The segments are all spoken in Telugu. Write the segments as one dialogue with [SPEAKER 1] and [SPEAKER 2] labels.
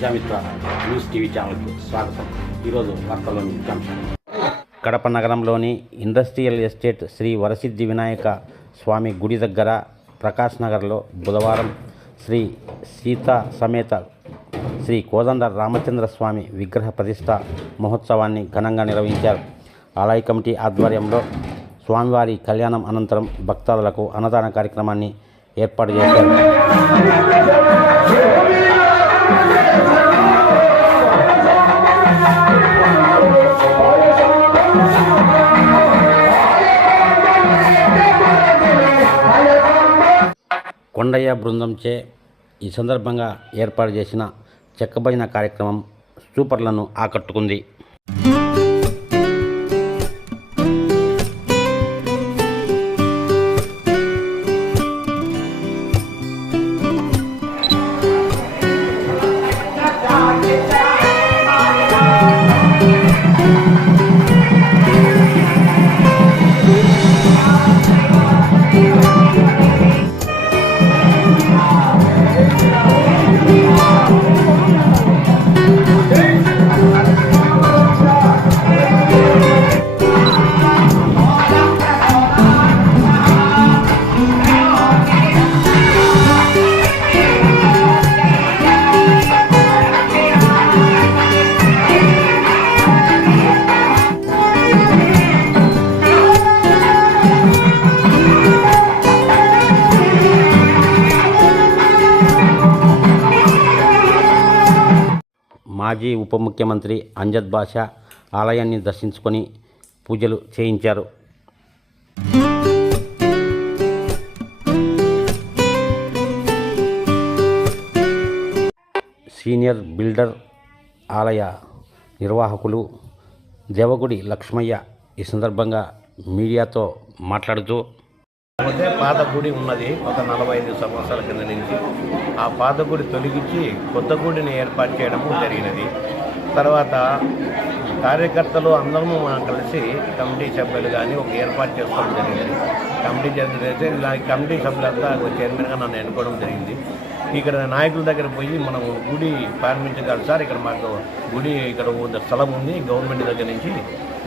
[SPEAKER 1] ప్రజామిత్ర న్యూస్ టీవీ ఛానల్కి స్వాగతం. ఈరోజు వార్తల్లోని కడప నగరంలోని ఇండస్ట్రియల్ ఎస్టేట్ శ్రీ వరసిద్ధి వినాయక స్వామి గుడి దగ్గర ప్రకాష్ నగర్లో బుధవారం శ్రీ సీతా సమేత శ్రీ కోదండ రామచంద్ర స్వామి విగ్రహ ప్రతిష్ట మహోత్సవాన్ని ఘనంగా నిర్వహించారు. ఆలయ కమిటీ ఆధ్వర్యంలో స్వామివారి కళ్యాణం అనంతరం భక్తాదులకు అన్నదాన కార్యక్రమాన్ని ఏర్పాటు చేశారు. కొండయ్య బృందంచే ఈ సందర్భంగా ఏర్పాటు చేసిన చెక్కబడిన కార్యక్రమం సూపర్లను ఆకట్టుకుంది. మాజీ ఉప ముఖ్యమంత్రి అంజద్ బాషా ఆలయాన్ని దర్శించుకొని పూజలు చేయించారు. సీనియర్ బిల్డర్ ఆలయ నిర్వాహకులు దేవగుడి లక్ష్మయ్య ఈ సందర్భంగా మీడియాతో మాట్లాడుతూ
[SPEAKER 2] పోతే పాత గుడి ఉన్నది ఒక నలభై ఐదు సంవత్సరాల కింద నుంచి. ఆ పాత గుడి తొలగించి కొత్త గుడిని ఏర్పాటు చేయడము జరిగినది. తర్వాత కార్యకర్తలు అందరము మనం కలిసి కమిటీ సభ్యులు కానీ ఒక ఏర్పాటు చేసుకోవడం జరిగింది. కమిటీ జరిగితే ఇలా కమిటీ సభ్యులంతా చైర్మన్గా నన్ను ఎన్నుకోవడం జరిగింది. ఇక్కడ నాయకుల దగ్గర పోయి మనం గుడి ప్రారంభించగలం సార్. ఇక్కడ మాకు గుడి ఇక్కడ స్థలం ఉంది గవర్నమెంట్ దగ్గర నుంచి.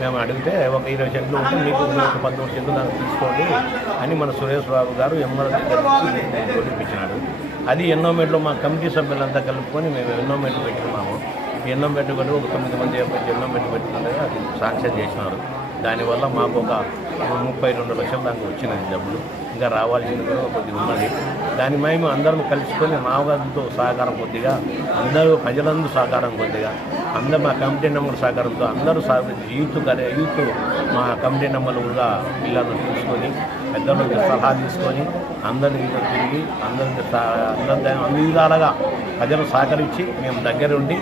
[SPEAKER 2] మేము అడిగితే ఒక ఇరవై సెంట్లు ఉంటే మీకు ఒక పదమూడు సెంట్లు దాన్ని తీసుకోండి అని మన సురేష్ బాబు గారు ఎమ్మెల్యే దగ్గర అది ఎన్నోమెంట్లో మా కమిటీ సభ్యులంతా కలుపుకొని మేము ఎన్నోమెంట్ పెట్టుకున్నాము. ఎన్నోమెంట్ పెట్టి ఒక తొమ్మిది మంది అబ్బాయి ఎన్నోమెంట్ పెట్టుకుంటే అది సాంక్షన్ చేసినారు. దానివల్ల మాకు ఒక ముప్పై రెండు లక్షల దాకా వచ్చినది డబ్బులు. ఇంకా రావాల్సింది కూడా కొద్దిగా ఉన్నది. దాని మేము అందరం కలుసుకొని నావగారితో సహకారం కొద్దిగా అందరూ ప్రజలందరూ సహకారం కొద్దిగా అందరూ మా కమిటీ నెంబర్ సహకారంతో అందరూ సహకరించి యూత్ కరే యూత్ మా కమిటీ నెంబర్లు కూడా పిల్లలను తీసుకొని పెద్దల సలహా తీసుకొని అందరినీ తిరిగి అందరికి సహ- అందరి అన్ని విధాలుగా ప్రజలు సహకరించి మేము దగ్గరుండి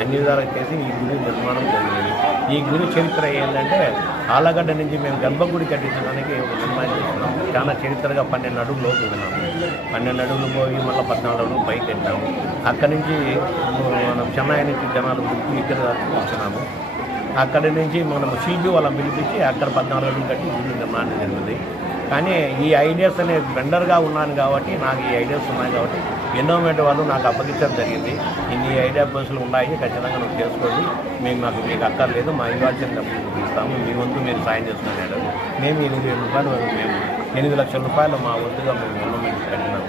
[SPEAKER 2] అన్ని విధాలుగా చేసి ఈ గుడి నిర్మాణం జరిగింది. ఈ గుడి చరిత్ర ఏంటంటే ఆలగడ్డ నుంచి మేము గర్భగుడి కట్టించడానికి ఒక నిర్మాణం చేస్తున్నాం చాలా చరిత్రగా పన్నెండు అడుగులు లోపు విన్నాము పన్నెండు అడుగులు పోయి మళ్ళీ పద్నాలుగు అడుగులు పైకి వెళ్ళాము అక్కడి నుంచి మనం చెన్నై నుంచి జనాలు గుర్తు ఇక్కడ వచ్చినాము అక్కడి నుంచి మనం శిల్పి వాళ్ళని పిలిపించి అక్కడ పద్నాలుగు అడుగులు కట్టి ఇల్లు నిర్మాణం జరిగింది. కానీ ఈ ఐడియాస్ అనేది వెండర్గా ఉన్నాను కాబట్టి నాకు ఈ ఐడియాస్ ఉన్నాయి కాబట్టి ఎన్నోమెంట్ వాళ్ళు నాకు అప్పగించడం జరిగింది. ఇన్ని ఐడియా బస్సులు ఉన్నాయి ఖచ్చితంగా నువ్వు చేసుకోండి. మేము మాకు మీకు అక్కర్లేదు మా ఇవ్వాల్సిన డబ్బులు ఇస్తాము. మీ వంతు మీరు సాయం చేసుకున్నాడు మేము ఎనిమిది వేల రూపాయలు మేము ఎనిమిది లక్షల రూపాయలు మా వంతుగా మేము ఎన్నోమెంట్ కట్టినాము.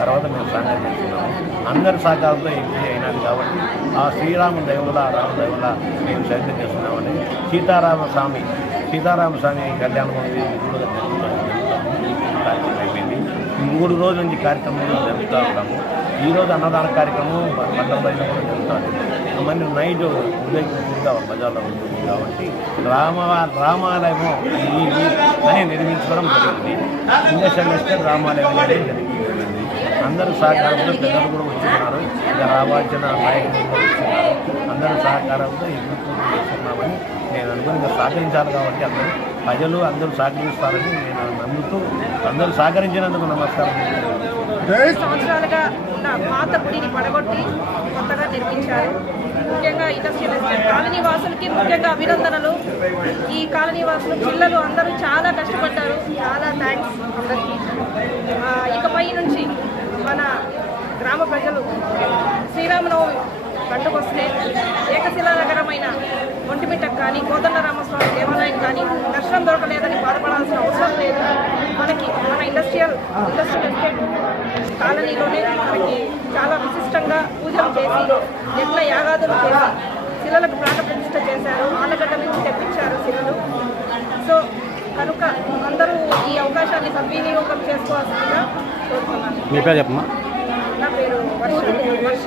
[SPEAKER 2] తర్వాత మేము సాయం చేసుకున్నాము అందరి సహకారంతో ఎంపీ అయినా అయినది కాబట్టి ఆ శ్రీరామ దైవల రామ దైవల మేము సైతం చేస్తున్నామని సీతారామ స్వామి సీతారామ స్వామి కళ్యాణం అనేది కూడా కార్యక్రమం అయిపోయింది. ఈ మూడు రోజుల నుంచి కార్యక్రమం జరుగుతూ ఉంటాము ఈ రోజు అన్నదాన కార్యక్రమం మండలం బయట కూడా జరుగుతుంది మరి నైట్ ఉదయంగా బజార్లో ఉంటుంది. కాబట్టి రామ రామాలయము అని నిర్మించుకోవడం జరిగింది. ఇండస్ట్రియల్ ఎస్టేట్ రామాలయం అనేది జరిగింది. అందరూ సహకారంతో పెద్దలు కూడా వచ్చినారు. ఇక రావాల్సిన నాయకులు కూడా అందరూ సహకారంతో ఈ చేస్తున్నామని నేను అనుకుని ఇంకా సహకరించాలి కాబట్టి అందరూ ప్రజలు అందరూ సహకరిస్తారని నేను నమ్ముతూ అందరూ సహకరించినందుకు నమస్కారం.
[SPEAKER 3] సంవత్సరాలుగా ఉన్న పాత గుడిని పడగొట్టి కొత్తగా నిర్మించారు. ముఖ్యంగా ఇండస్ట్రియల్ కాలనీ వాసులకి ముఖ్యంగా అభినందనలు. ఈ కాలనీ వాసులు పిల్లలు అందరూ చాలా కష్టపడ్డారు చాలా థ్యాంక్స్ అందరికీ ఆ, ఇకపై నుంచి మన గ్రామ ప్రజలు శ్రీరామనవమి గంటకొస్తే ఏకశిలా నగరమైన ఒంటిమిట్టకు కానీ కోదండరామస్వామి దేవాలయం కానీ దర్శనం దొరకలేదని బాధపడాల్సిన అవసరం లేదు. మనకి మన ఇండస్ట్రియల్ ఇండస్ట్రియల్ ఎస్టేట్ కాలనీలోనే మనకి చాలా విశిష్టంగా పూజలు చేసి యజ్ఞ యాగాదులు చేసి శిలలకు ప్రాణ ప్రతిష్ఠ చేశారు. ఆలగడ్డ నుంచి తెప్పించారు శిలలు. సో కనుక అందరూ ఈ అవకాశాన్ని సద్వినియోగం చేసుకోవాల్సిందిగా కోరుతున్నాను.
[SPEAKER 1] మీ పేరు చెప్పమ్మా?
[SPEAKER 3] నా పేరు వర్ష. వర్ష.